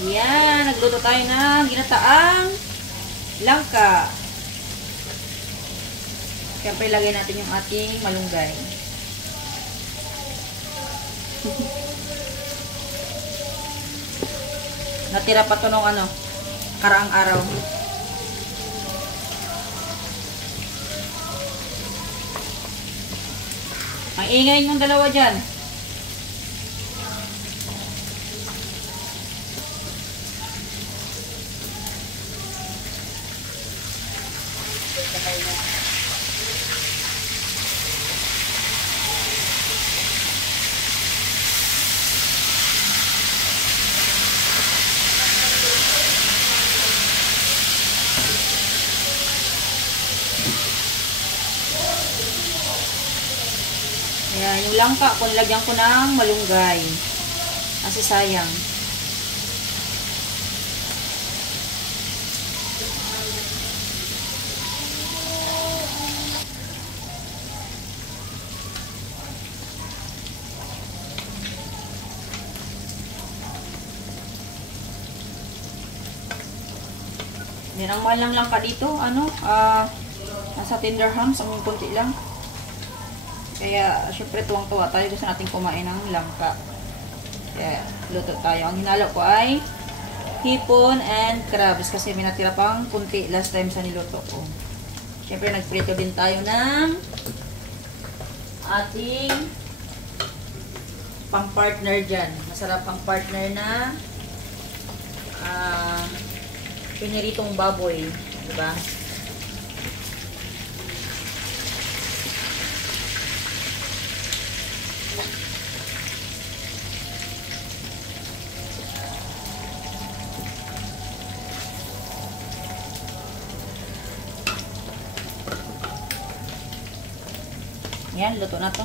Yan, nagluto tayo ng ginataang langka. Siyempre, lagay natin yung ating malunggay. Natira pa ito nung karaang araw. Ang ingay yung dalawa dyan. Ayan, yung langka ko, nilagyan ko ng malunggay. Kasi sayang. Yan ang mahal ng langka dito. Nasa Tender Hams, ang konti lang. Kaya, syempre, tuwang-tuwa tayo. Gusto natin kumain ng langka. Kaya, luto tayo. Ang hinalo ko ay hipon and crabs. Kasi may natira pang kunti last time sa niluto ko. Syempre, nagprito din tayo ng ating pang-partner dyan. Masarap pang partner na piniritong baboy. Diba? Yan, luto na to.